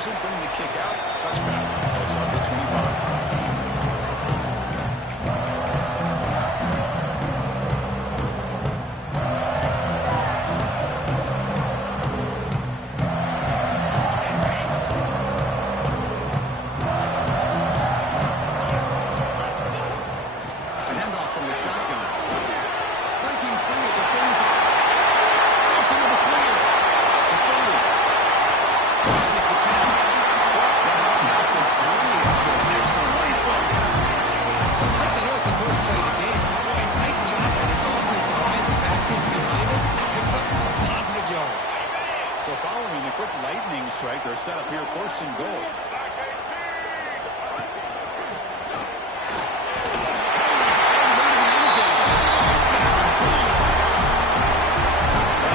doesn't bring the kick out. Touchback. They'll start at the 25. They're set up here, first and goal. Yeah,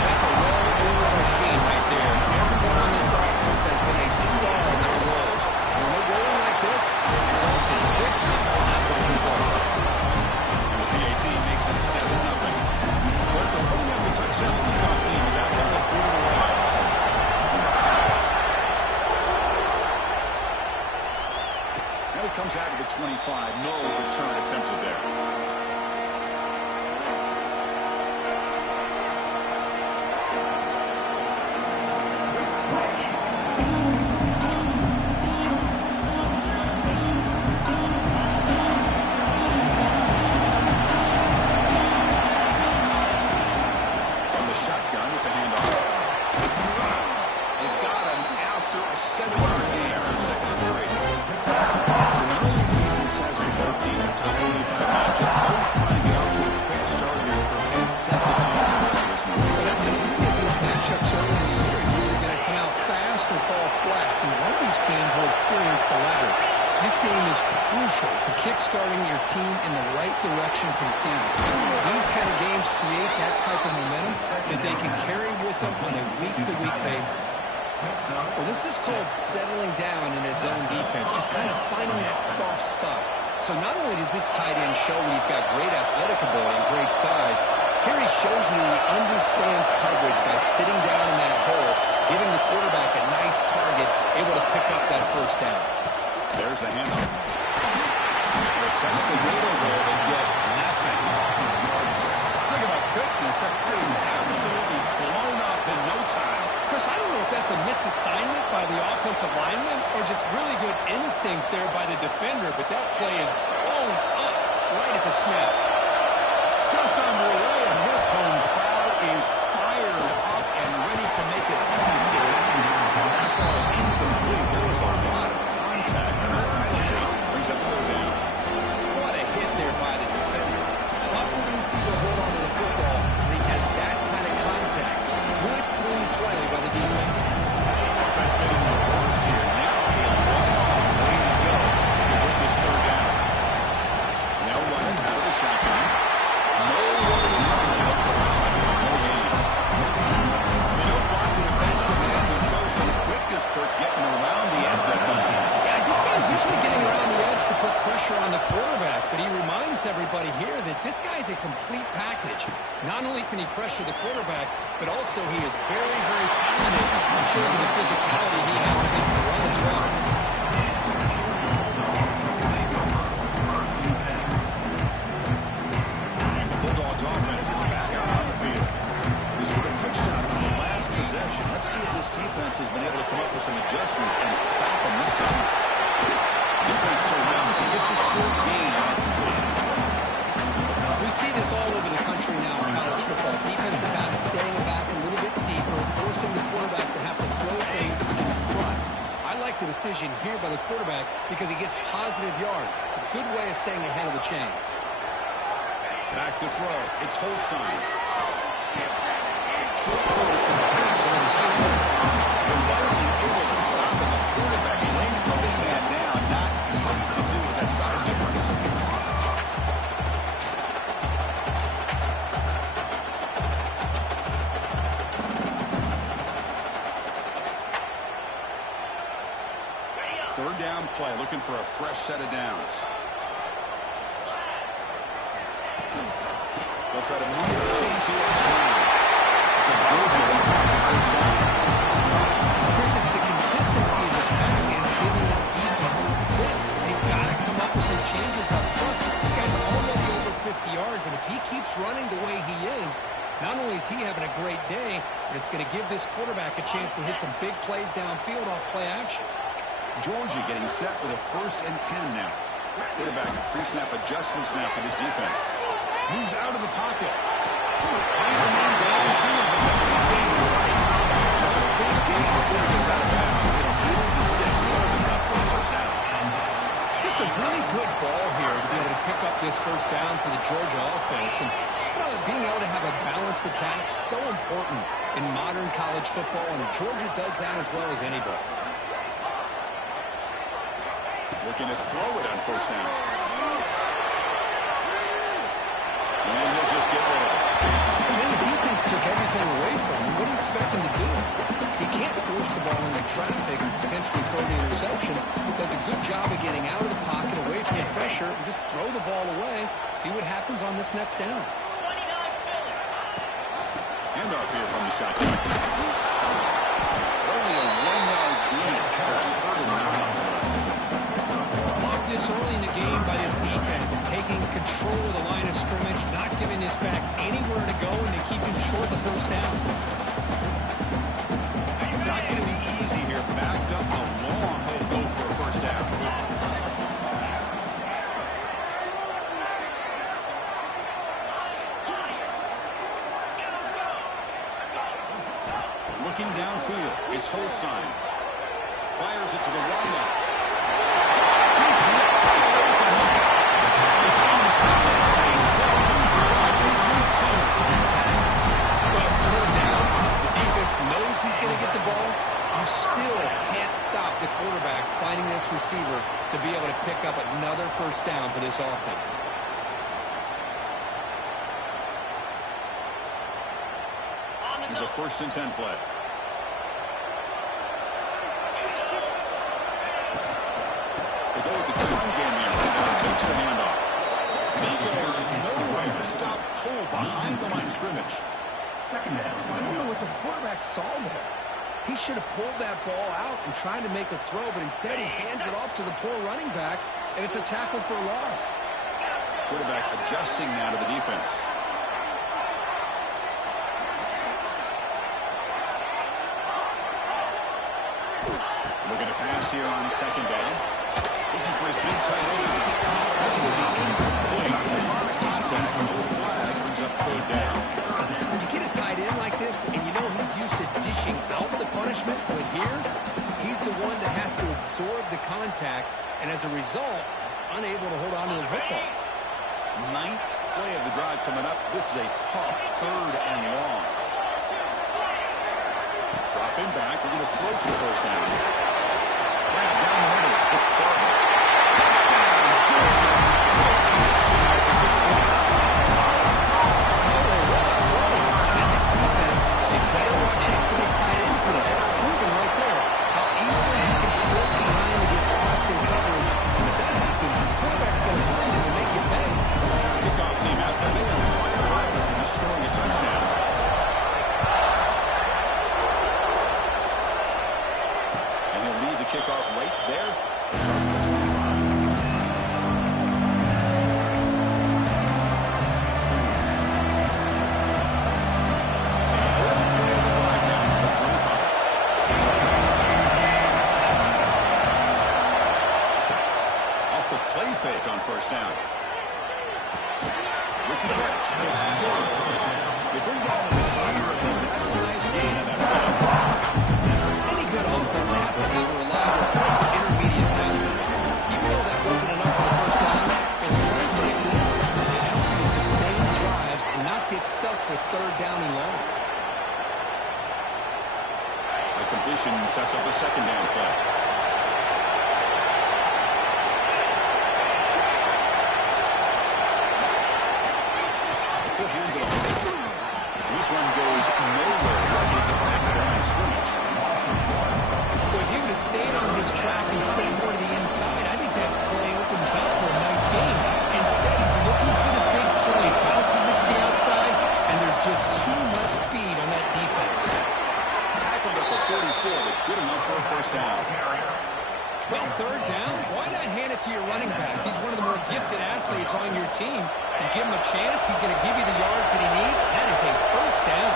that's a well-oiled machine right there. Everyone on this offense has been a star in their roles. When they're rolling like this, it results in quick and positive results. And the PAT makes it 7-0. Clark, they're putting up the touchdown kickoff teams out there to boot it away. Comes out of the 25. No return attempted there. On the shotgun, it's a handoff. They've got him after a 7-yard gain. So second and 3. Experience the latter. This game is crucial to kick-starting your team in the right direction for the season. These kind of games create that type of momentum that they can carry with them on a week-to-week basis. Well, this is called settling down in his own defense, just kind of finding that soft spot. So not only does this tight end show that he's got great athletic ability and great size, here he shows that he understands coverage by sitting down in that hole, giving the quarterback a nice target, able to pick up that first down. There's the handoff. They test the middle there and get nothing. Talk about quickness. That play is absolutely blown up in no time. Chris, I don't know if that's a misassignment by the offensive lineman or just really good instincts there by the defender, but that play is blown up right at the snap. Just underway, and this home crowd is fired up and ready to make a difference today. As far as incomplete, there was a lot of contact. Penalty brings up third down. What a hit there by the defender. Tough for the receiver to hold on to the football, but he has that kind of contact. Good, clean play by the defense. Offense getting the reverse here. Now a long way to go to convert this third down. Now running out of the shotgun. No way to run. No gain. They don't block the defensive end and show some quickness, Kirk, getting around the edge that time. Yeah, this guy's usually getting around the edge to put pressure on the quarterback, but he reminds everybody here that this guy's a complete package. Not only can he pressure the quarterback, but also he is very, very talented in shows of the physicality he has against the run as well. Bulldogs offense is back out on the field. They scored a touchdown on the last possession. Let's see if this defense has been able to come up with some adjustments and stop them this time. Defense surrounds him. Just a short gain on completion. We see this all over the country now in college football. Defensive backs staying back a little bit deeper, forcing the quarterback to have to throw things in front. I like the decision here by the quarterback because he gets positive yards. It's a good way of staying ahead of the chains. Back to throw. It's Holstein. Short throw complete to the tight end. They're finally able to stop the quarterback. He lays the big man down. Not easy to do with that size difference. Third down play, looking for a fresh set of downs. They'll try to move the chains here on the ground. It's a Georgia first down. This is the consistency of this keeps running the way he is, not only is he having a great day, but it's going to give this quarterback a chance to hit some big plays downfield off play action. Georgia getting set with a 1st and 10 now. Quarterback pre-snap adjustments now for this defense. Moves out of the pocket. Finds a man downfield. It's a big gain. It's a big gain before he gets out of bounds. It'll move the sticks more than enough for a 1st down. Just a really good ball here to be able to pick up this 1st down for the Georgia offense. And being able to have a balanced attack is so important in modern college football, and Georgia does that as well as anybody. Looking to throw it on 1st down. And he'll just get rid of it. And then the defense took everything away from him. What do you expect him to do? He can't force the ball into traffic and potentially throw the interception. Does a good job of getting out of the pocket, away from the pressure, and just throw the ball away. See what happens on this next down. Handoff here from the shotgun. Only a 1-yard gain. So it's 3rd and 9. Love this early in the game by this defense, taking control of the line of scrimmage, not giving this back anywhere to go, and they keep him short the 1st down. Not going to be easy here. Backed up a long way to go for a 1st down. Looking downfield, it's Holstein. Fires it to the wideout. Well, it's 3rd down. The defense knows he's going to get the ball. You still can't stop the quarterback finding this receiver to be able to pick up another 1st down for this offense. Here's a 1st and 10 play. They go with the ground game here. Now takes the handoff. He goes nowhere. Stop pull behind the line of scrimmage. I don't know what the quarterback saw there. He should have pulled that ball out and tried to make a throw, but instead he hands it off to the poor running back, and it's a tackle for a loss. Quarterback adjusting now to the defense. Looking to pass here on 2nd down. Looking for his big tight end. That's going to be incomplete. A lot of contact. No flag brings up 3rd down. You get a tight end like this, and you know he's used to dishing out the punishment, but here, he's the one that has to absorb the contact, and as a result, he's unable to hold on to the football. 9th play of the drive coming up. This is a tough 3rd and long. Dropping back. We're going to throw for the 1st down. Right down the middle. It's Barton. Touchdown, Georgia. No connection there for 6 points. And this defense, they better watch out for this tight end today. It's proven right there how easily he can slip behind and get lost in coverage. And if that happens, his quarterback's going to find him and make you pay. Kickoff team out there. They are fired up after scoring a touchdown. And he'll lead the kickoff right there to start at the 25. First play of the drive now at the 25. Off the play fake on 1st down. With the catch, it's Barton. They bring down the receiver, but that's a nice gain on that play. Any good offense has to have a reliable point to intermediate passing. Even though that wasn't enough for the 1st down, it's plays like this that help you to sustain drives and not get stuck with 3rd down and long. The completion sets up a 2nd down play. This one goes nowhere. Lucky to get back to the line of scrimmage. Well, if he would have stayed on his track and stayed more to the inside, I think that play opens up for a nice game. Instead, he's looking for the big play, bounces it to the outside, and there's just too much speed on that defense. Tackled at the 44, but good enough for a 1st down. Well, 3rd down, why not hand it to your running back? He's one of the more gifted athletes athletes on your team. You give him a chance, he's going to give you the yards that he needs. That is a first down.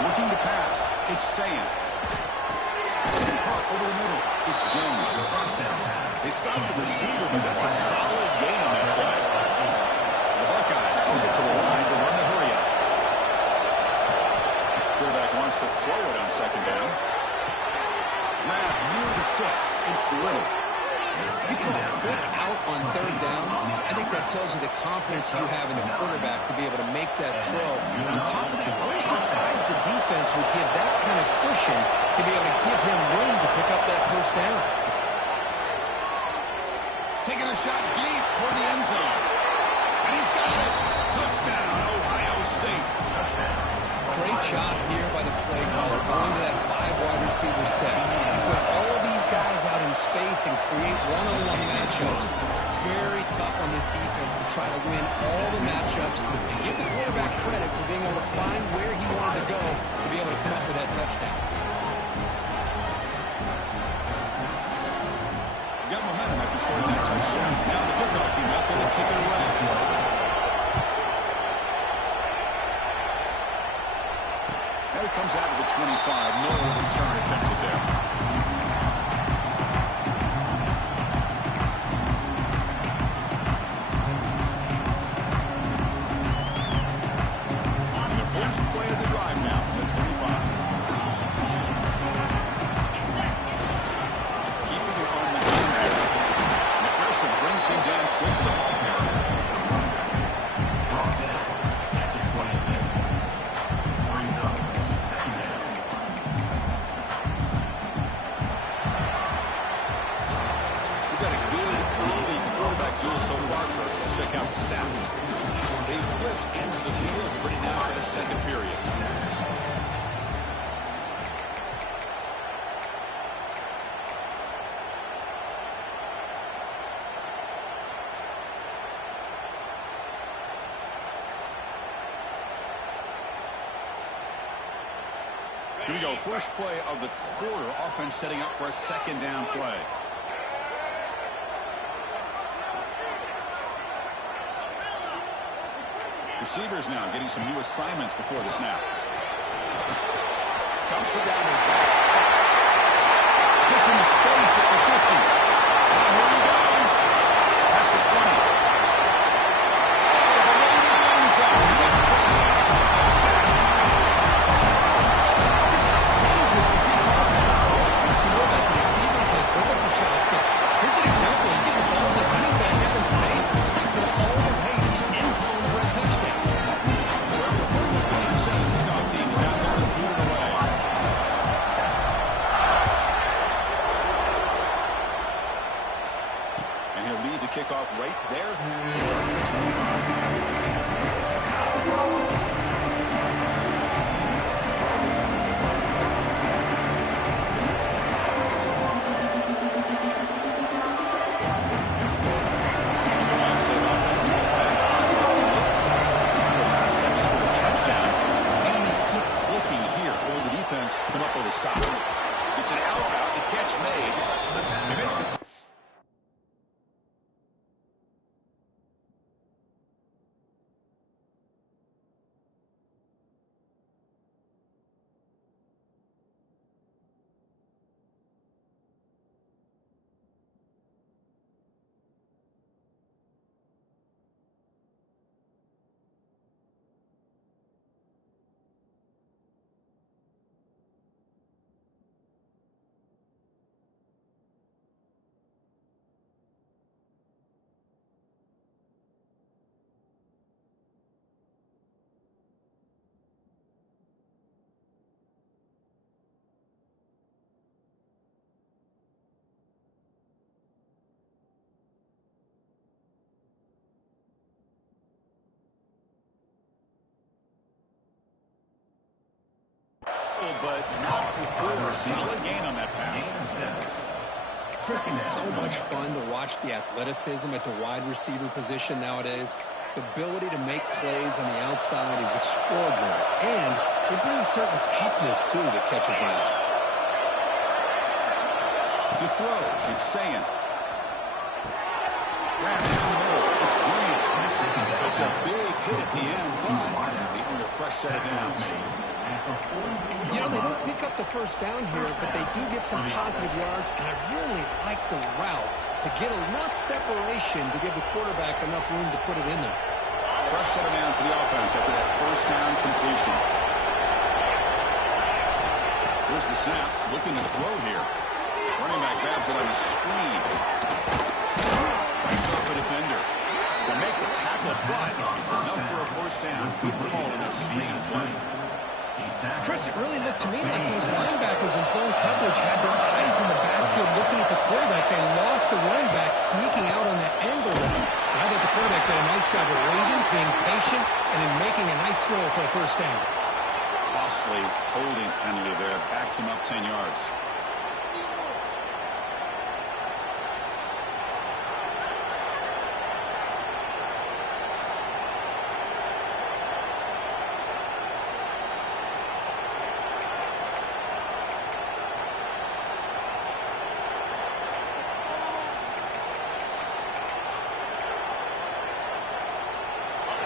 Looking to pass. It's Sam. Caught over the middle. It's Jones. They stopped the receiver, but that's a solid gain on that play. The Buckeyes push it to the line to run the hurry-up. Quarterback wants to throw it on second down. Grab near the sticks. It's Little. You call a quick out on third down. I think that tells you the confidence you have in the quarterback to be able to make that throw. On top of that, I'm surprised the defense would give that kind of cushion to be able to give him room to pick up that first down. Taking a shot deep toward the end zone. And he's got it. Touchdown, Ohio State. Great job here by the play caller going to that 5-wide receiver set. He put all these guys out in space and create one-on-one matchups. Very tough on this defense to try to win all the matchups and give the quarterback credit for being able to find where he wanted to go to be able to come up with that touchdown. Got momentum after scoring that touchdown. Now the kickoff team out there to kick it away. Now he comes out of the 25. No return attempted there. And the first play of the drive now from the 25. Keeping it on the ground here. The freshman brings him down quickly. So far, Kirk, let's check out the stats. They flipped into the field, ready now for the second period. Here we go, first play of the quarter. Offense setting up for a second down play. Receivers now getting some new assignments before the snap. Dumps it down to the back. Gets into space at the 50. And here he goes. That's the 20. The end zone. Touchdown. Just how dangerous is this offense? You know about the receivers with vertical shots, but here's an example. You get the ball to running back up in space, takes it all the way to the end zone for a touchdown. The touchdown kickoff team is out there to boot it away. And he'll lead the kickoff right there, starting at 25. Come up with a stop. It's an out route. The catch made. They make the but not before. Solid gain on that pass. Chris, it's so much fun to watch the athleticism at the wide receiver position nowadays. The ability to make plays on the outside is extraordinary. And they bring a certain toughness, too, that catches my eye. To throw, it's Sayan. Grab down the middle. It's Green. It's a big hit at the end, but leaving a fresh set of downs. You know, they don't pick up the first down here, but they do get some positive yards, and I really like the route to get enough separation to give the quarterback enough room to put it in there. Fresh set of downs for the offense after that first down completion. Here's the snap, looking to throw here. Running back grabs it on the screen. Fights off a defender. To make the tackle, but it's enough for a first down. Good call in that screen play. Chris, it really looked to me like those linebackers in zone coverage had their eyes in the backfield looking at the quarterback. They lost the running back sneaking out on that angle. I thought the quarterback did a nice job of waiting, being patient, and then making a nice throw for a first down. Costly holding penalty there. Backs him up 10 yards.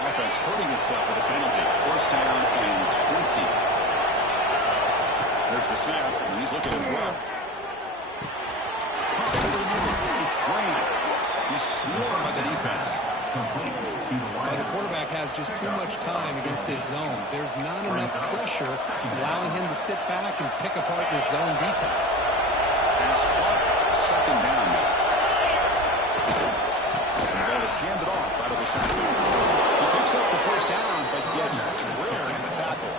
Offense hurting itself with a penalty. First down and 20. There's the snap, and he's looking to throw. It's Grant. He's swarmed by the defense. Well, the quarterback has just too much time against his zone. There's not enough pressure allowing him to sit back and pick apart this zone defense. Pass caught. Second down now. And the ball is handed off out of the shotgun. He picks up the first down, but gets drilled in the tackle.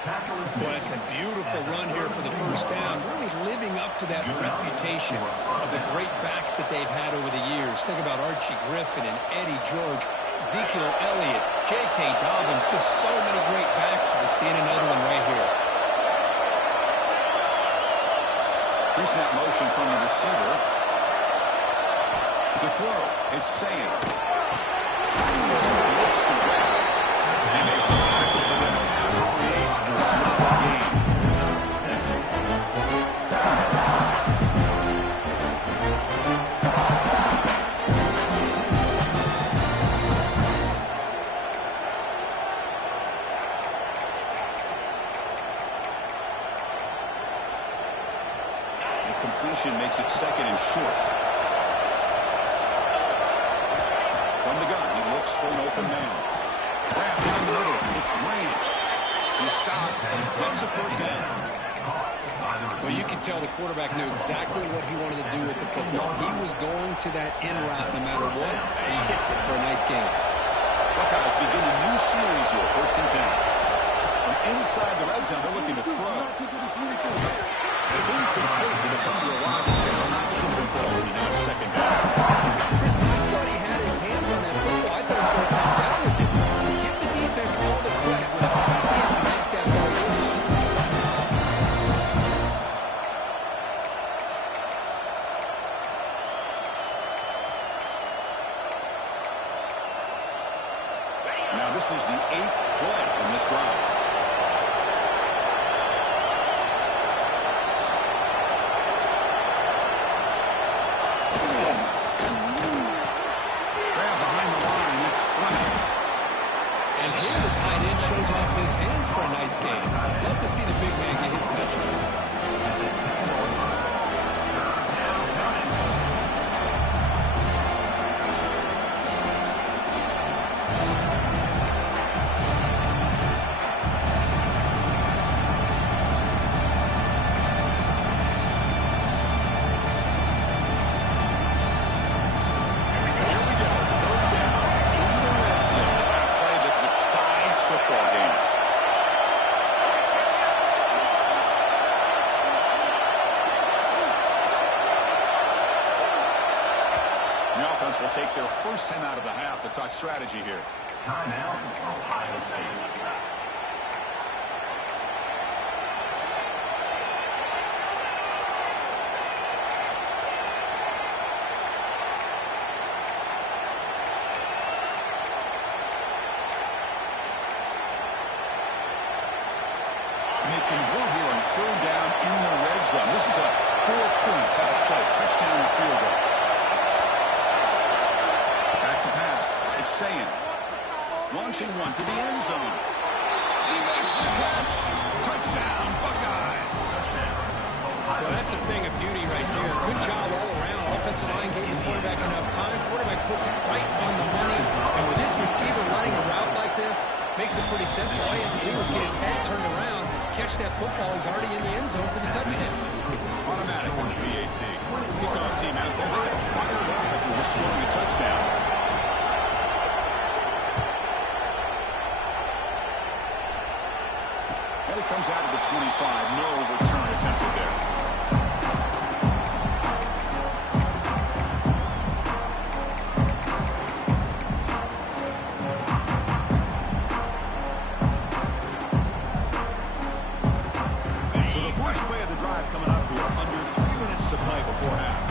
Well, it's a beautiful run here for the first down, really living up to that reputation of the great backs that they've had over the years. Think about Archie Griffin and Eddie George, Ezekiel Elliott, J.K. Dobbins, just so many great backs. We're seeing another one right here. Pre-snap motion from the receiver. To throw, it's Sam. Looks to grab. They make the tackle, but then the pass creates a solid gain. The completion makes it second and short. From the gun, he looks for an open man. Grab down the middle. It's Grant. He stopped and gets a first down. Well, you can tell the quarterback knew exactly what he wanted to do with the football. He was going to that in route no matter what. He hits it for a nice gain. Buckeyes begin a new series here, first and 10. From inside the red zone, they're looking to throw. It's incomplete. The defender arrived the same time as the football. He now second down. Chris, I thought he had his hands on that football. I thought he was going to come down with it. Give the defense all the credit with a tight hand to make that ball loose. Now this is the 8th play in this drive. And here the tight end shows off his hands for a nice game. Love to see the big man get his touchdown. Will take their first time out of the half to talk strategy here. Timeout, Ohio State. And they convert here on third down in the red zone. This is a 4-point type of play. Touchdown and field goal. saying. Launching one to the end zone. He makes the catch. Touchdown, Buckeyes. Well, that's a thing of beauty right there. Good job all around. Offensive line gave the quarterback enough time. Quarterback puts it right on the money. And with this receiver running a route like this, makes it pretty simple. All you have to do is get his head turned around, catch that football. He's already in the end zone for the touchdown. Automatic on the PAT. Kickoff team out there. They are fired up after just scoring a touchdown. And it comes out of the 25. No return attempted there. So the first play of the drive coming up here. Under 3 minutes to play before half.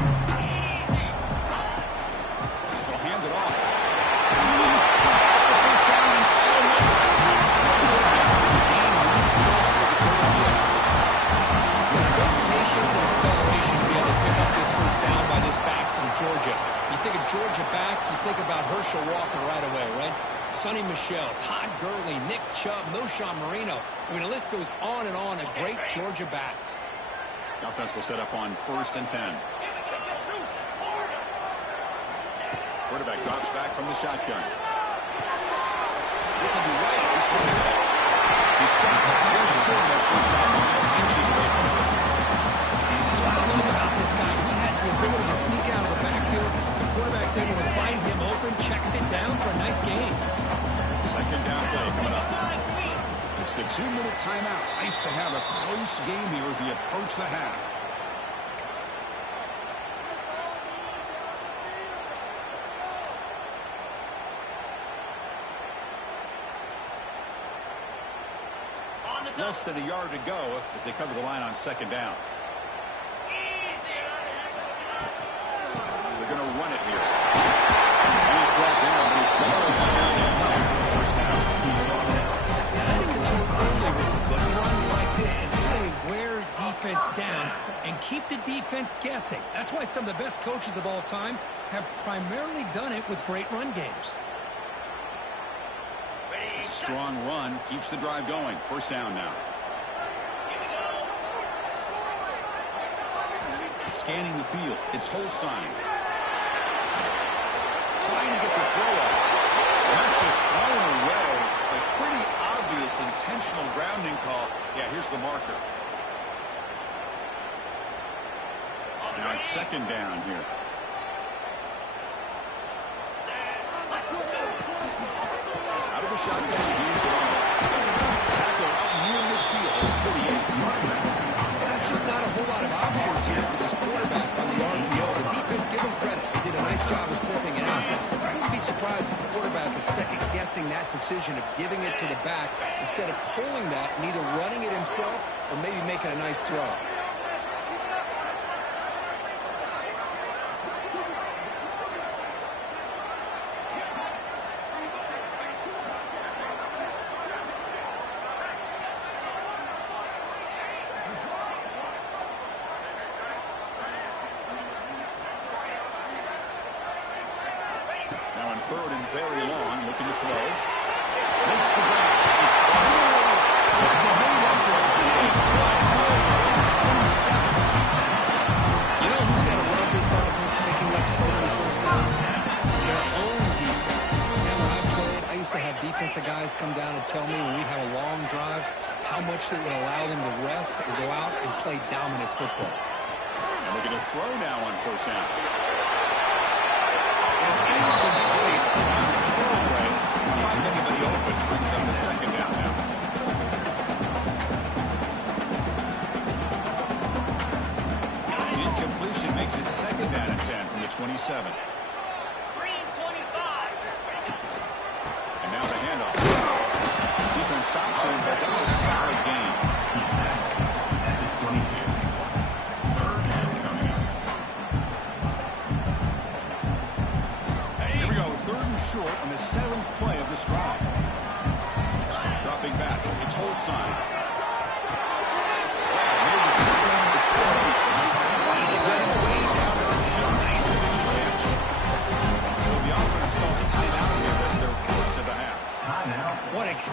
They'll hand it off. First down and still more. Patience and acceleration to be able to pick up this first down by this back from Georgia. You think of Georgia backs, you think about Herschel Walker right away, right? Sonny Michel, Todd Gurley, Nick Chubb, Noshawn Marino. I mean, the list goes on and on of great Georgia backs. The offense will set up on 1st and 10. Quarterback drops back from the shotgun. Looking to right. This one. He stopped just short of that first down, 9 inches away from it. That's what I love about this guy. He has the ability to sneak out of the backfield. The quarterback's able to find him open, checks it down for a nice gain. Second down play coming up. It's the 2-minute timeout. Nice to have a close game here as we approach the half. Less than a yard to go as they cover the line on 2nd down. They're going to run it here. He's brought down, but he does first down. Setting the tone early with good runs like this can really wear defense down and keep the defense guessing. That's why some of the best coaches of all time have primarily done it with great run games. It's a strong run, keeps the drive going. First down now. Scanning the field, it's Holstein. Trying to get the throw off. And that's just thrown away. A pretty obvious intentional grounding call. Yeah, here's the marker. Now it's 2nd down here. Out of the shotgun, he heaves it off. Tackle out near midfield at 48. That's just not a whole lot of options here for this quarterback on the RPO. The defense, give him credit. They did a nice job of sniffing it out. I wouldn't be surprised if the quarterback is second-guessing that decision of giving it to the back instead of pulling that and either running it himself or maybe making a nice throw. Now on 3rd and very long, looking to throw. Makes the grab. It's You know who's got to love this offense picking up so many first downs? Their own defense. And when I played, I used to have defensive guys come down and tell me when we'd have a long drive how much it would allow them to rest or go out and play dominant football. And looking to throw now on 1st down. It's incomplete. Throwaway. Find anybody open. Brings up the 2nd down now. Incompletion makes it 2nd down and 10 from the 27. And now the handoff. Defense stops him, but that's a solid gain. Here we go, 3rd and short on the 7th play of this drive. Dropping back, it's Holstein. Near the 6, it's Brody. Getting way down to the 2. Nice pitch to catch. So the offense calls a timeout here as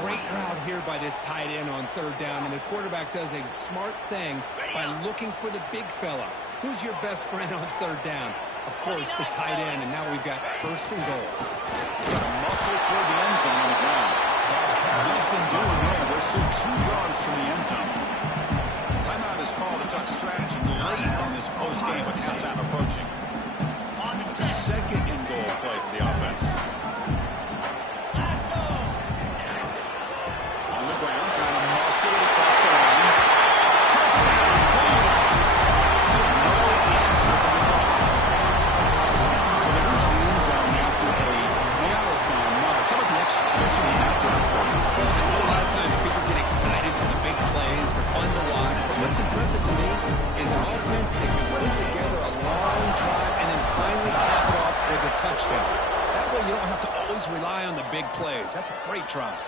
great route here by this tight end on third down, and the quarterback does a smart thing by looking for the big fella. Who's your best friend on third down? Of course, the tight end, and now we've got first and goal. Got a muscle toward the end zone on the ground. Nothing doing there. They're still 2 yards from the end zone. Timeout is called to talk strategy late in this close game with halftime approaching. It's a second and goal play for the offense. On the ground, trying to muscle it across the line. Touchdown. Still no answer for this offense. So they reach the end zone after a marathon march. How about the execution in that drive? Well, I know a lot of times people get excited for the big plays. They're fun to watch. But what's impressive to me is an offense that can put together a long drive and then finally cap it off with a touchdown. That way you don't have to always rely on the big plays. That's a great drive.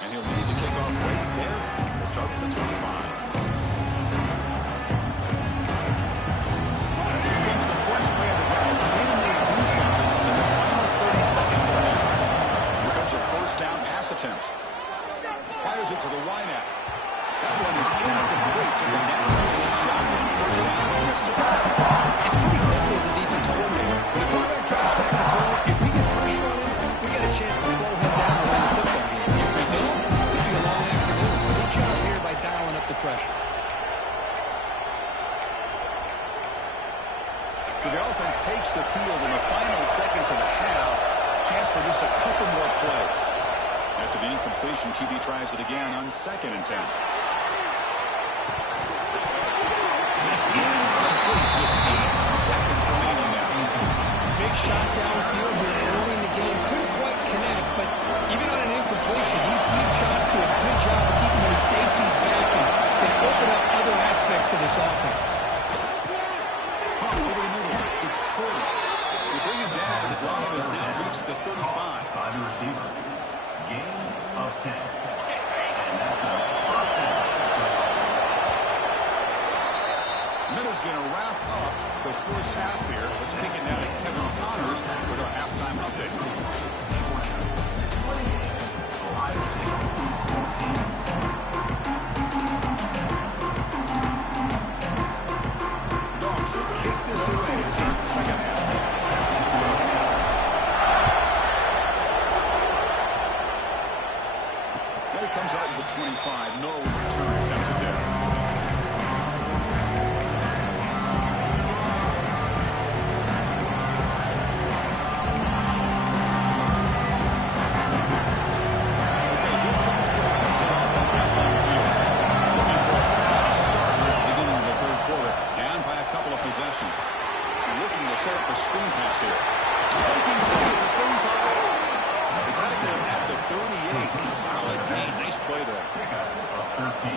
And he'll lead the kickoff right there. We'll start with the 25. Here comes the first play of the drive. Can they do something in the final 30 seconds of the half? Here comes a first down pass attempt. Fires it to the wideout. That one is incomplete. So the downfield shot on first down. Missed it. It's pretty simple as a defense coordinator. When the quarterback drops back to throw, if we get pressure on him, we got a chance to slow him down and win the football game. If we don't, it could be a long afternoon. Good job here by dialing up the pressure. So the offense takes the field in the final seconds of the half. Chance for just a couple more plays. After the incompletion, QB tries it again on 2nd and 10. That's incomplete. Just 8 seconds remaining now. Big shot downfield here early in the game. Couldn't quite connect, but even on an incompletion, these deep shots do a good job of keeping those safeties back and open up other aspects of this offense. Pump over the middle. It's Porter. They bring him down. The drive has now reached the 35. By the receiver. Gain of 10. And that's a first down. Miller's going to wrap up the first half here. Let's kick it now to Kevin Connors with our halftime update. Dogs will kick this away to start the second half. Then he comes out to the 25. No return attempted there. Looking to set up a screen pass here. Taking forward the 35. They tagged him at the 38. Solid gain. Nice play there.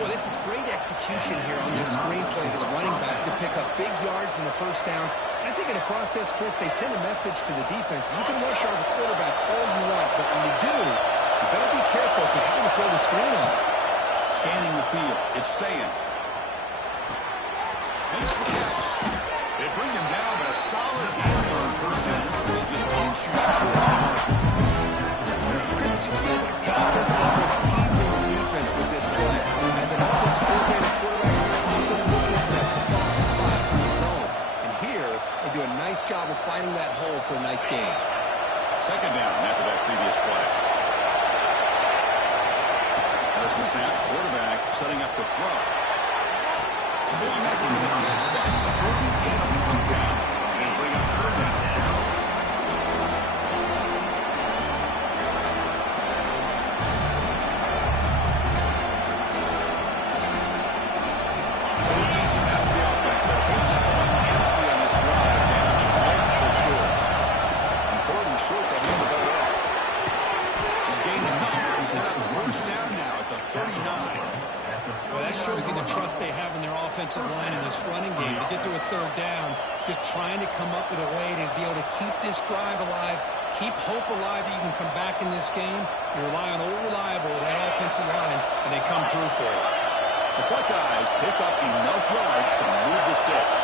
Well, this is great execution here on this screen play to the running back to pick up big yards in the first down. And I think in the process, Chris, they send a message to the defense. You can rush our quarterback all you want, but when you do, you better be careful because we're going to throw the screen on. Scanning the field. It's Sayan. Makes the catch. They bring him down, but a solid gain on first down. Still just inches short. Chris, it just feels like the offense is almost teasing the defense with this play. As an offense coordinator, quarterback, you're often looking for that soft spot in the zone. And here, they do a nice job of finding that hole for a nice game. Second down after that previous play. There's the snap. Quarterback setting up the throw. Strong effort in the catch back. Couldn't get a first down. And bring up third down. Releasing out of the offense. They're pitching from empty on this drive. Down multiple scores. And third and short, they hand the ball off. They gain enough to set up first down now at the 39. Well, that shows you the trust they have in their offensive line in this running game to get to a third down, just trying to come up with a way to be able to keep this drive alive, keep hope alive that you can come back in this game. You rely on old reliable, that offensive line, and they come through for you. The Buckeyes pick up enough yards to move the sticks.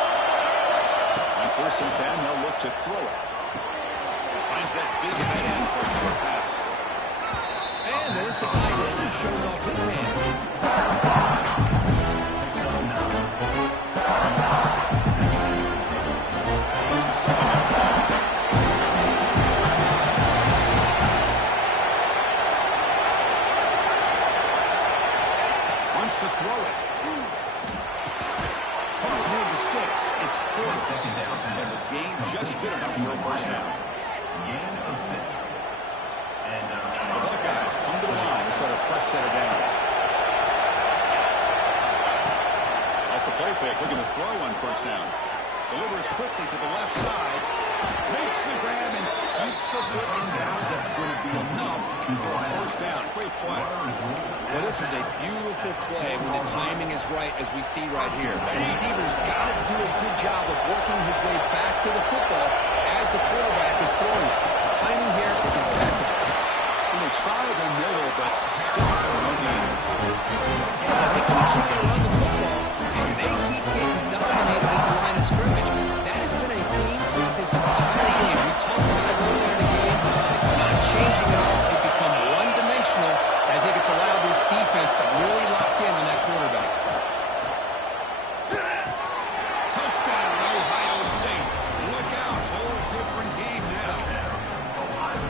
On first and 10, they'll look to throw it. Finds that big tight end for a short pass. And there's the tight Looking to throw on first down. Delivers quickly to the left side. Makes the grab and keeps the foot in bounds. That's going to be enough for a first down. Great play. Well, this is a beautiful play when the timing is right, as we see right here. The receiver's got to do a good job of working his way back to the football as the quarterback is throwing it. The timing here is impeccable. And they try the middle, but still no gain. They keep trying to run the football, and they keep getting dominated at the line of scrimmage. That has been a theme throughout this entire game. We've talked about it earlier in the game. It's not changing at all. They've become one-dimensional. I think it's allowed this defense to really lock in on that quarterback. Touchdown, Ohio State. Look out, whole different game now.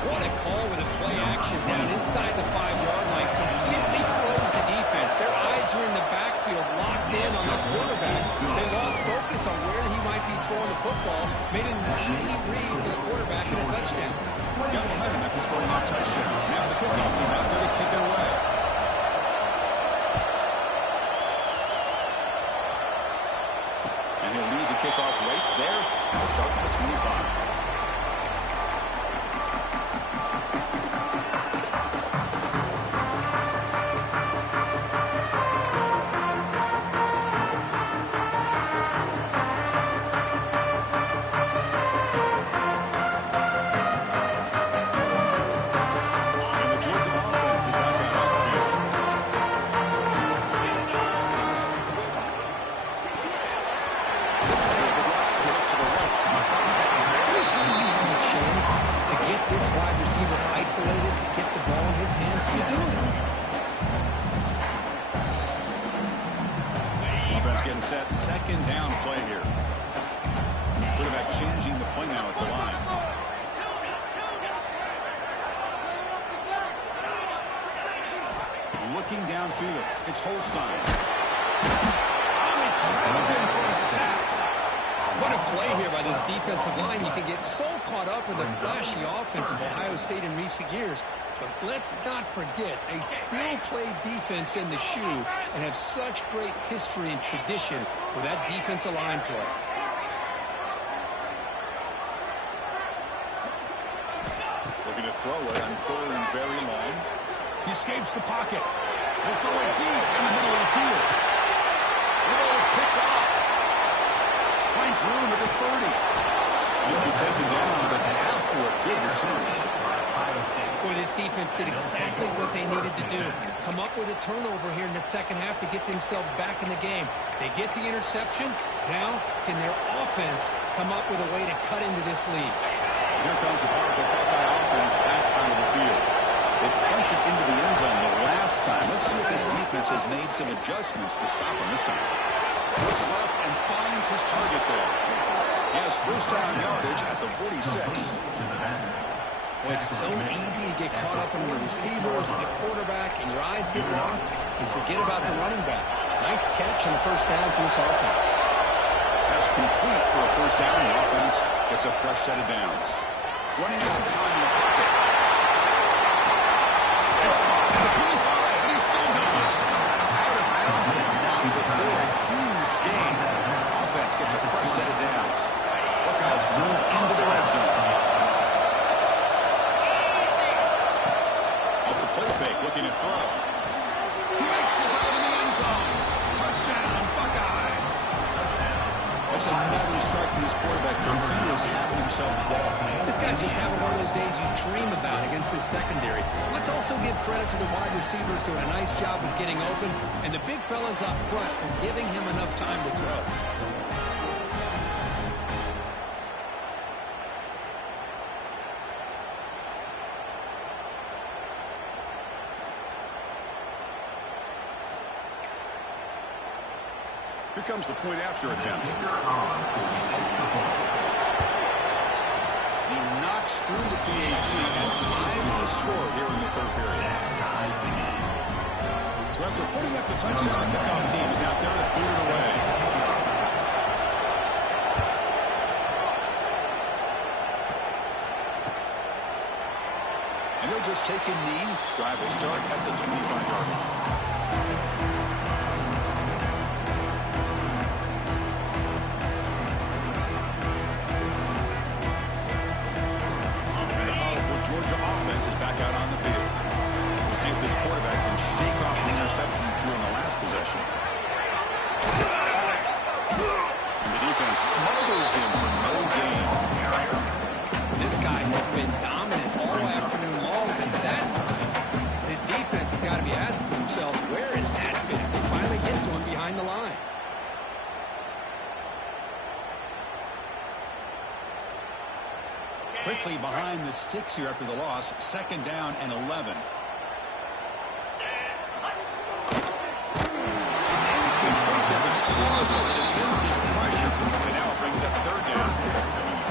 What a call with a play action down inside the 5-yard line. Completely froze the defense. Their eyes are in the backfield, locked in on the quarterback. They lost focus on where he might be throwing the football. Made an easy read for the quarterback and a touchdown. Got momentum after scoring that touchdown. Now the kickoff team out there to kick it away. And he'll leave the kickoff right there. He'll start at the 25. Isolated, get the ball in his hands, you do it. Offense getting set, second down play here. Quarterback changing the play now at the line. Looking downfield, it's Holstein. For a sack. What a play here by this defensive line. You can get so caught up in the flashy offense of Ohio State in recent years. But let's not forget, a still-play defense in the shoe and have such great history and tradition with that defensive line play. Looking to throw it on third and very long. He escapes the pocket. He'll throw it deep in the middle of the field. The ball is picked off. Finds room at the 30. He'll be taken down, but after a good return. Boy, this defense did exactly what they needed to do. Come up with a turnover here in the second half to get themselves back in the game. They get the interception. Now, can their offense come up with a way to cut into this lead? Here comes the powerful Buckeye offense back out of the field. They punch it into the end zone the last time. Let's see if this defense has made some adjustments to stop him this time. Looks left and finds his target there. He has first down yardage at the 46. Well, it's so easy to get caught up in the receivers and the quarterback, and your eyes get lost. You forget about the running back. Nice catch on the first down for this offense. That's complete for a first down. The offense gets a fresh set of downs. Running out of time in the pocket. It's caught at the 25, and he's still gone. Out of bounds, but not before a huge gain. Offense gets a fresh set of downs. Buckeyes move into the red zone. Off the play fake, looking to throw. He makes the grab in the end zone. Touchdown, Buckeyes. That's another strike for this quarterback. He is having himself a day. This guy's just having one of those days you dream about against this secondary. Let's also give credit to the wide receivers doing a nice job of getting open, and the big fellas up front for giving him enough time to throw. Here comes the point after attempt. He knocks through the PAT and ties the score here in the third period. So after putting up the touchdown, the kickoff team is out there to boot it away. And they'll just take a knee. Drive will start at the 25-yard line. offense is back out on the field. We'll see if this quarterback can shake off the interception he threw in the last possession. And the defense smothers him for no gain. This guy has been dominant all afternoon long, and that time, the defense has got to be asking themselves, where is that been? They finally get to him behind the line. Quickly behind the sticks here after the loss. 2nd down and 11. It's incomplete. That was caused by the defensive pressure. And now it brings up 3rd down.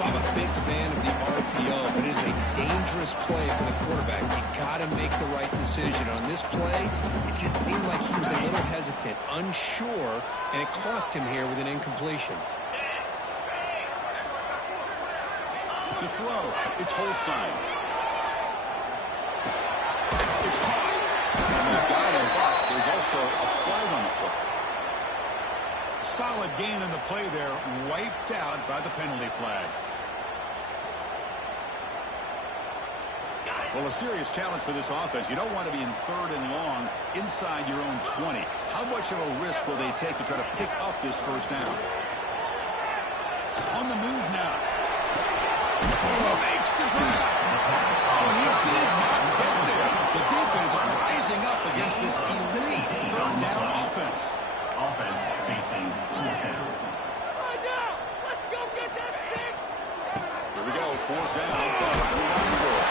I'm a big fan of the RPO, but it is a dangerous play for the quarterback. You got to make the right decision. On this play, it just seemed like he was a little hesitant, unsure, and it cost him here with an incompletion. To throw, it's Holstein. It's caught. And he got him, but there's also a flag on the play. Solid gain in the play there, wiped out by the penalty flag. Well, a serious challenge for this offense. You don't want to be in 3rd and long inside your own 20. How much of a risk will they take to try to pick up this 1st down? On the move now. Makes the grab. Oh, he did not get there. The defense rising up against this elite 3rd down offense. Offense facing 4th down. Let's go get that 6. Here we go, 4th down. Run for it.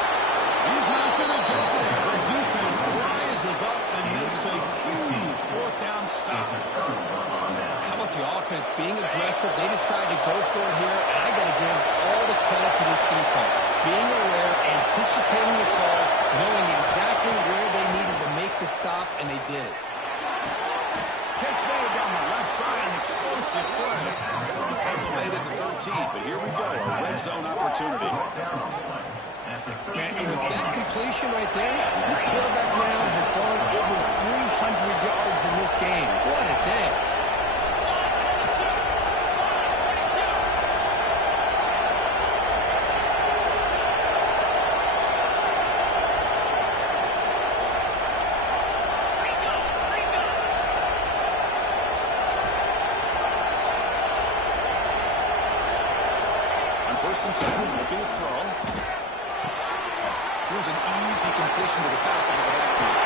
He's not going to get there. The defense rises up and makes a huge 4th down stop. How about the offense being aggressive? They decide to go for it here, and I got to give all the credit to this defense. Being aware, anticipating the call, knowing exactly where they needed to make the stop, and they did it. Catch made down the left side, an explosive play. Made it to 13, but here we go, a red zone opportunity. Man, and with that completion right there, this quarterback now has gone over 300 yards in this game. What a day. On 1st and 10, looking to throw. Here's an easy completion to the back of the backfield.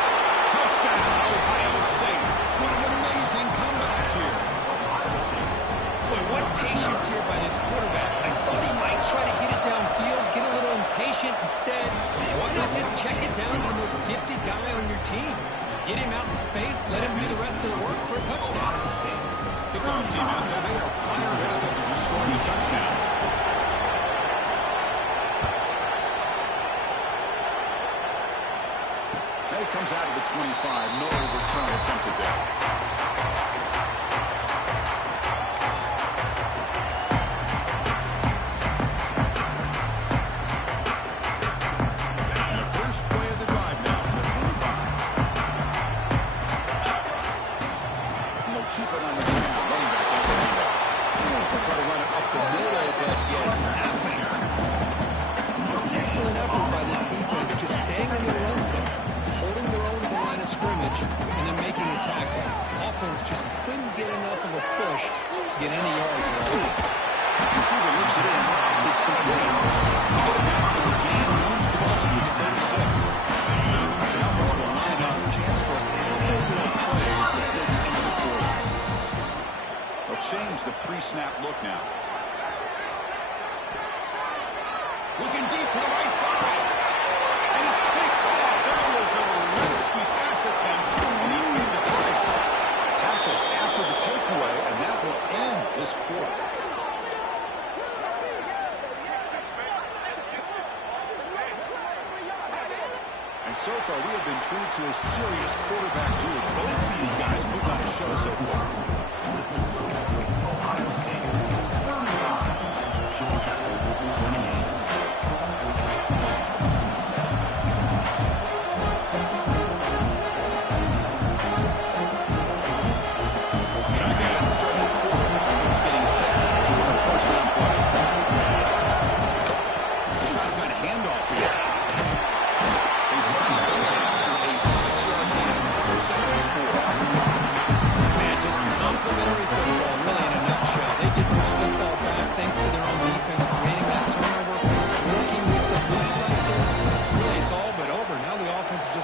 Touchdown, Ohio State. What an amazing comeback here. Boy, what patience here by this quarterback. I thought he might try to get it downfield, get a little impatient. Instead, why not just check it down to the most gifted guy on your team? Get him out in space, let him do the rest of the work for a touchdown. Kickoff team out there, they are fired up after just scoring a touchdown. He comes out of the 25. No return attempted there. And the first play of the drive now from the 25. And they'll keep it on the ground. Running back has the handoff. They'll try to run it up the middle, but again, nothing. It's an excellent effort by this defense, just staying on their run fence, holding their own at the line of scrimmage, and then making a tackle. Offense just couldn't get enough of a push to get any yards at all. Receiver looks it in. It's complete. He got it down, but the game moves the ball to 36. The offense will line up. Chance for a couple more plays before the end of the quarter. They'll change the pre-snap look now. Looking deep to the right side. And it's picked off. That was a risky pass attempt, and he paid the price. Tackle after the takeaway, and that will end this quarter. And so far, we have been treated to a serious quarterback duel. Both of these guys put on a show so far. Ohio State 35, Georgia 28.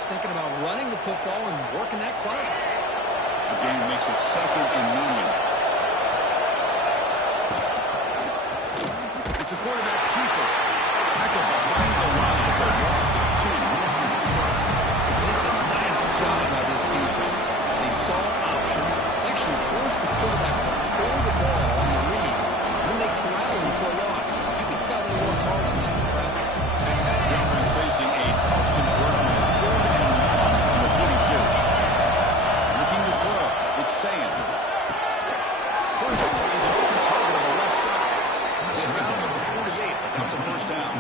thinking about running the football and working that clock. The game makes it 2nd and medium. It's a quarterback keeper. Tackle behind the line. It's a loss of 2. It's a nice job by this defense. They saw option, actually forced the quarterback to pull the ball on the read. When they corralled him for a loss, you can tell they worked hard on that in practice. The offense facing a tough conversion of 3rd and long on the 42. Looking to throw. It's Saying. Quarterback finds an open target on the left side. They found him at the 48, but that's a first down.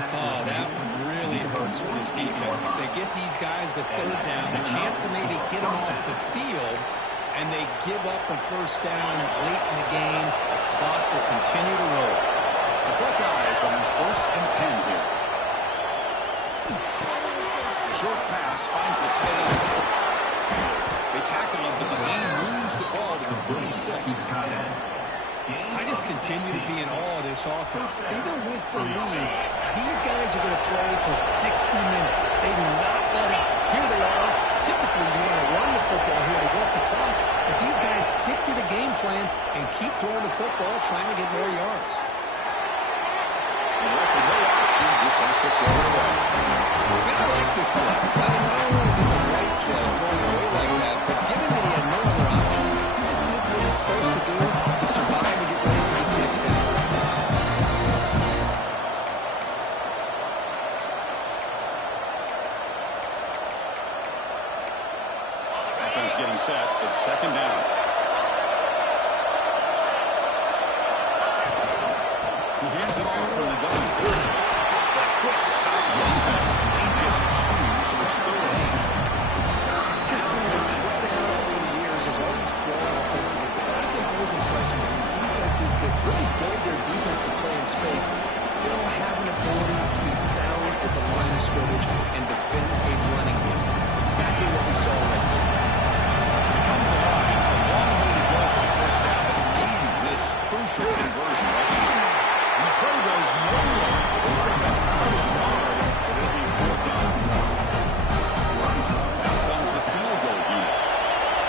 Oh, that one really hurts for this defense. They get these guys the 3rd down, a chance to maybe get them off the field, and they give up a first down late in the game. The clock will continue to roll. The Buckeyes will have 1st and 10 here. Short pass finds the tight end. They tackle him, but the game moves the ball to the 36. I just continue to be in awe of this offense. Even with the lead, these guys are going to play for 60 minutes. They do not let up. Here they are. Typically, you want to run the football here to work the clock, but these guys stick to the game plan and keep throwing the football, trying to get more yards. And after no option, this has to throw it away. I like this play. I mean, not only is it the right play, throwing away like that, but given that he had no other option, he just did what he's supposed to do to survive and get ready for this next game. Offense getting set. It's 2nd down. He hands it off from the gun. That quick stop on defense. They just choose, so it's 3rd and 8. This thing was spread out over the years. There's always grown offensively. But I've been always impressed with defenses that really build their defense to play in space, still have an ability to be sound at the line of scrimmage and defend a running game. It's exactly what we saw right there. They come to the line. A long way to go for the first down, but they need this crucial conversion right now. And the play goes nowhere. They bring that out of the yard, and it'll be 4th down. Now comes the field goal unit.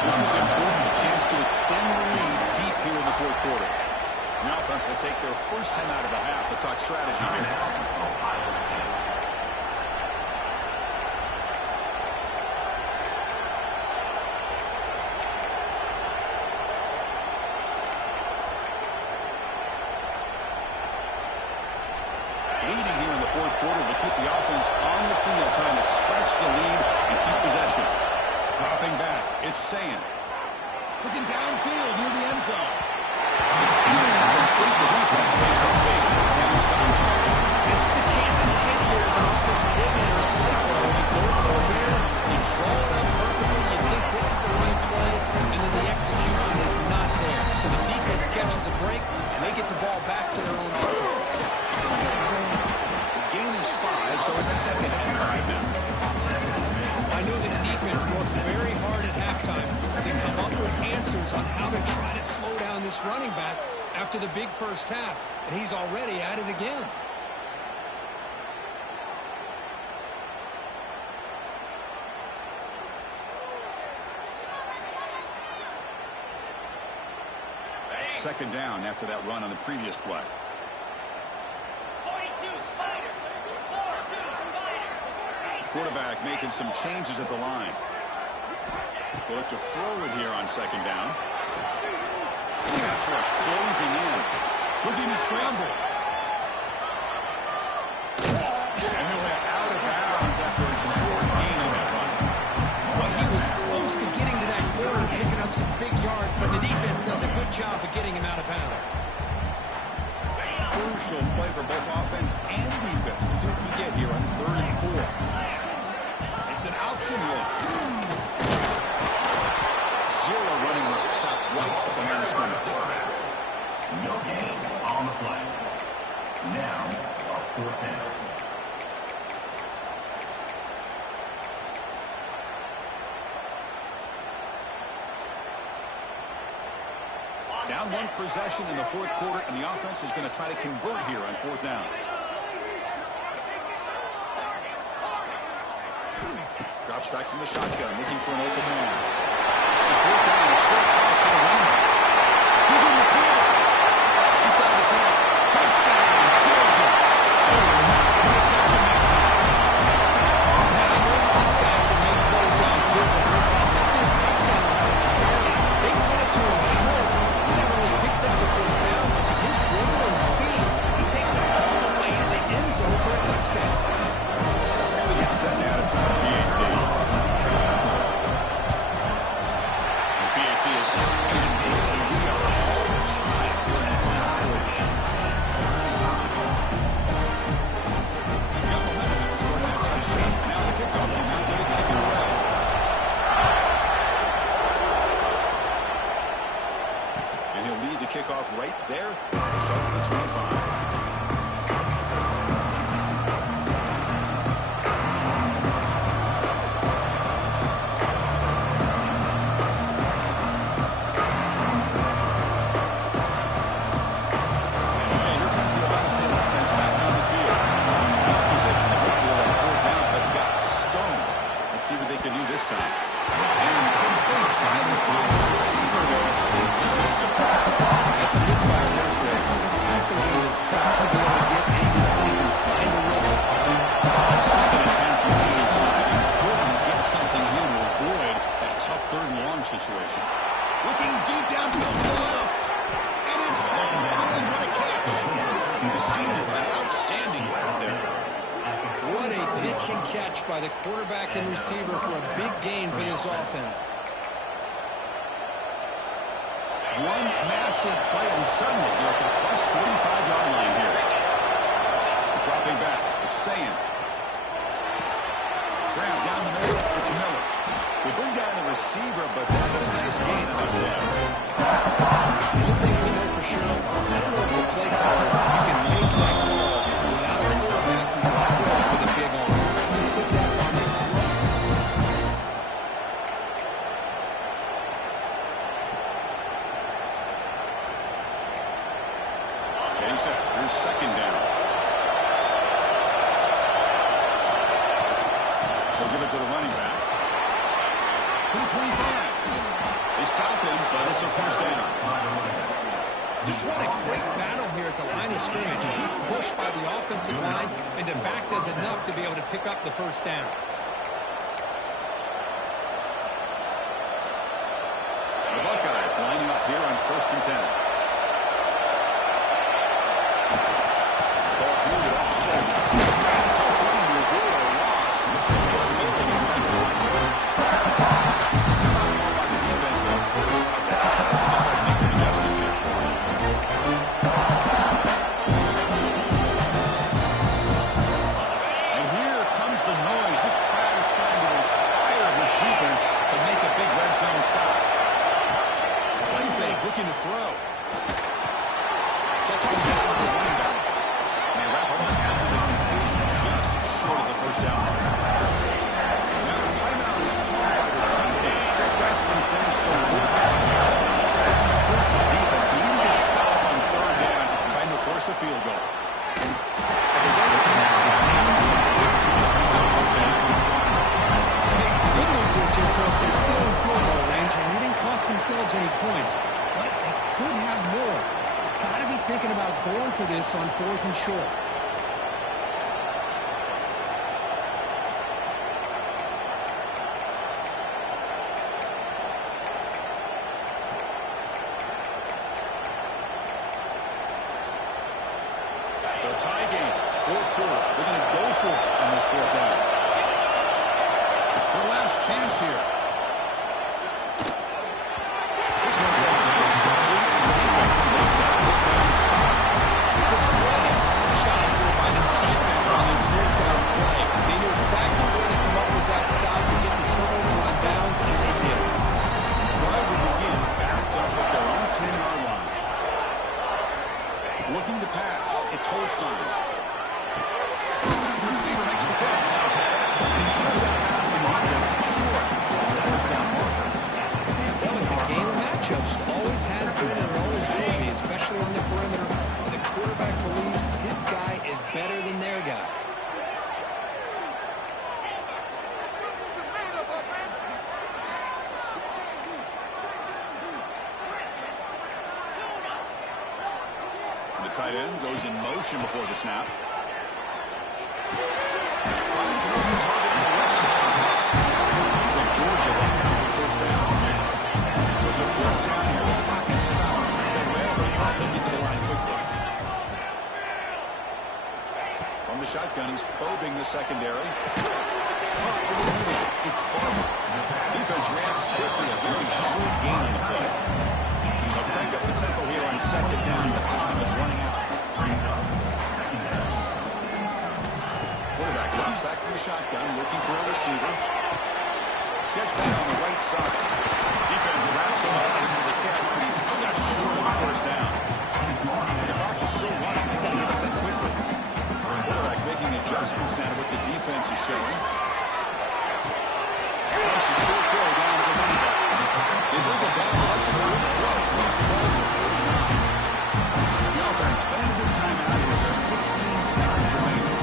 This is important. A chance to extend the lead deep here in the 4th quarter. Now offense will take their first time out of the half to talk strategy here. Leading here in the 4th quarter to keep the offense on the field, trying to stretch the lead and keep possession. Dropping back, it's Saying. Looking downfield near the end zone. It's incomplete. The defense takes a big down stop. This is the chance you take here as an offensive coordinator in a play call. You go for it here, you draw it up perfectly, you think this is the right play, and then the execution is not there. So the defense catches a break, and they get the ball back to their own offense. The gain is 5, so it's 2nd and 5 now. I know this defense worked very hard at halftime to come up with answers on how to try to slow down this running back after the big first half, and he's already at it again. Second down after that run on the previous play. 42 Spider. 42 Spider. Quarterback making some changes at the line. They look to throw it here on 2nd down. Pass rush closing in. Looking to scramble. And he'll have out of bounds after a short gain on that run. Well, he was close to getting to that corner, picking up some big yards, but the defense does a good job of getting him out of bounds. Crucial play for both offense and defense. We'll see what we get here on 3rd and 4. It's an option look. Zero running route. Stop right at the line of scrimmage. No gain on the play. Now, 4th down. Down 1 possession in the 4th quarter, and the offense is going to try to convert here on 4th down. drops back from the shotgun, looking for an open man. The fourth down, a short toss to the running back. He's in the clear. Inside the 10. Touchdown, Georgia. They were not going to catch him that time. Now, I know that this guy can make plays downfield, but with this touchdown on first down, they throw it to him short. He not only picks up the first down, but with his rhythm and speed, he takes it all the way to the end zone for a touchdown. They get set now to try the PAT. The PAT is and we are all tied for that final. Got momentum scoring that touchdown. Now the kickoff team out there to kick it away. And he'll lead the kickoff right there. Start with the 25. See what they can do this time. And complete, trying to find the receiver there. Just missed him. That's a misfire there, Chris. This passing game has got to be able to get Andy Sink and find a rhythm. So second attempt, usually important to get something here to avoid that tough third and long situation. Looking deep downfield to the left. And it's and what a catch. Receiver, an outstanding route there. What a pitch and catch by the quarterback and receiver for a big gain for this offense. One massive play, and suddenly they're at the plus 45-yard line here. Dropping back, it's Sayan. Graham down the middle, it's Miller. They bring down the receiver, but that's a nice gain enough for them. One thing we know for sure, I don't know if it's a play call. You can make that call without a quarterback who can throw with a big arm. Put that on the Okay, set. Here's second down. They'll give it to the running back. To the 25. They stop him, but it's a first down. Just what a great battle here at the line of scrimmage. Pushed by the offensive line, and the back does enough to be able to pick up the first down. The Buckeyes lining up here on 1st and 10. Ball handed off. Tough running to avoid a loss. Just making his back to the line of scrimmage. Called by the defense to force stop that. They'll try to make some adjustments here. And here comes the noise. This crowd is trying to inspire this defense to make a big red zone stop. Play fake, looking to throw. Checks this down to the running back. And they wrap him up after the completion, just short of the first down mark. Now the timeout is called by the defense. They've got some things to look at. This is crucial defense. Needing to stop on third down, trying to force a field goal. The good news is here, Chris, they're still in field goal range, and they didn't cost themselves any points. But they could have more. They've got to be thinking about going for this on 4th and short. So tie game, 4th quarter. They're going to go for it on this 4th down. Their last chance here. This one goes incomplete. The defense makes that look like a stop. There's really a shot here by this defense on this 4th down play. They knew exactly where to come up with that stop and get the turnover on downs, and they did. Drive will begin backed up at their own 10-yard line. Looking to pass. It's Holstein. The receiver makes the catch. He should have got out of the defense short. tight end goes in motion before the snap. Finds an open target on the left side. Seems like Georgia left now for first down. So it's a first down here. The clock is stopped. They're looking to the line quickly. From the shotgun, he's probing the secondary. It's Barber. Defense reacts quickly. A very short gain on the play. They'll crank up the tempo here on second down, but time is running out. Quarterback drops back from the shotgun, looking for a receiver. Catch back on the right side. Defense wraps him up into the catch, but he's just short of the first down. The clock is still running. They got to get set quickly. Quarterback making adjustments now to what the defense is showing. It's a short throw down to the running back. They bring it down. Let's go. He's the ball to 49. The offense spends a timeout here. There's 16 seconds remaining.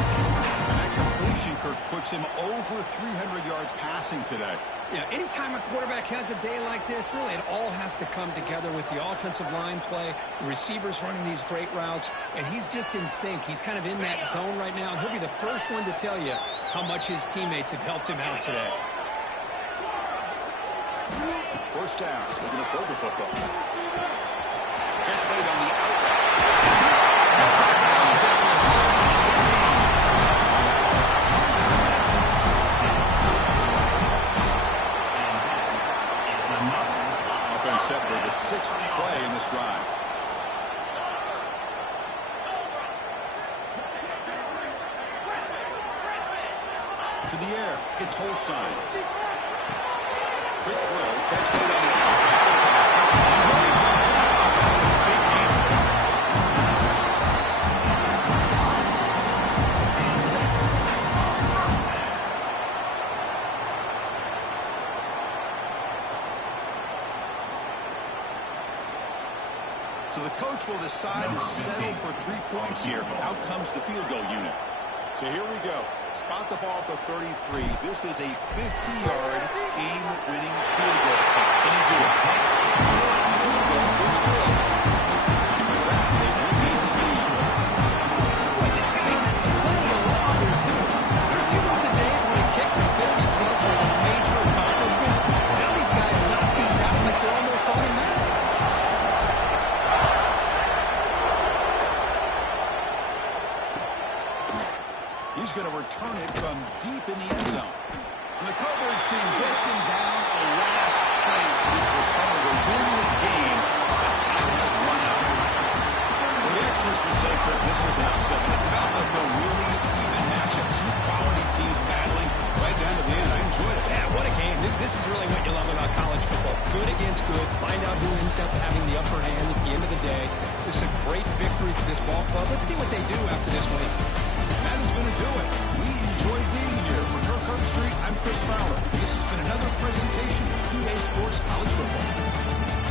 And that completion, Kirk, puts him over 300 yards passing today. Yeah, anytime a quarterback has a day like this, really it all has to come together with the offensive line play, the receivers running these great routes, and he's just in sync. He's kind of in that zone right now, and he'll be the first one to tell you how much his teammates have helped him out today. First down. Looking to throw the football. Catch made on the outlet. Offense set for the 6th play in this drive. To the air. It's Holstein. Quick throw, catch made on the That's a big game. So the coach will decide to settle for 3 points here. Out comes the field goal unit. So here we go. Spot the ball at the 33. This is a 50-yard game-winning field goal attempt. Can he do it? Field goal is good. With that, they regain the lead. Boy, this guy had plenty of love here, too. There's remember the days when a kick from 50 plus was a major accomplishment? Now these guys knock these out like they're almost automatic. He's going to return it from deep in the end zone. The coverage team gets him down a last chance for this returner to win the game. The time has run out. Well, the experts will say, Kirk, this was an upset. It felt like a really even matchup. Two quality teams battling right down to the end. I enjoyed it. Yeah, what a game. This is really what you love about college football. Good against good. Find out who ends up having the upper hand at the end of the day. This is a great victory for this ball club. Let's see what they do after this week. That is going to do it. We enjoyed being here. For Kirk Herbstreit, I'm Chris Fowler. This has been another presentation of EA Sports College Football.